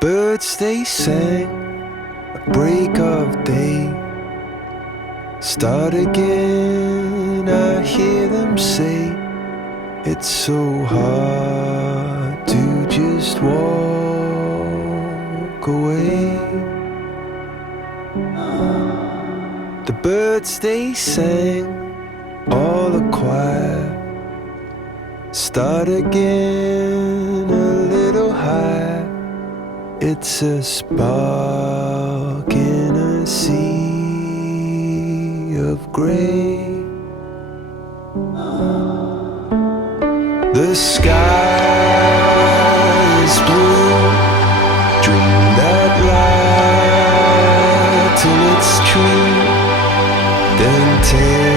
birds they sang at break of day. Start again, I hear them say, it's so hard to just walk away. The birds they sang, all a choir. Start again, a little higher. It's a spark in a sea of grey. The sky is blue. Dream that light till it's true. Then take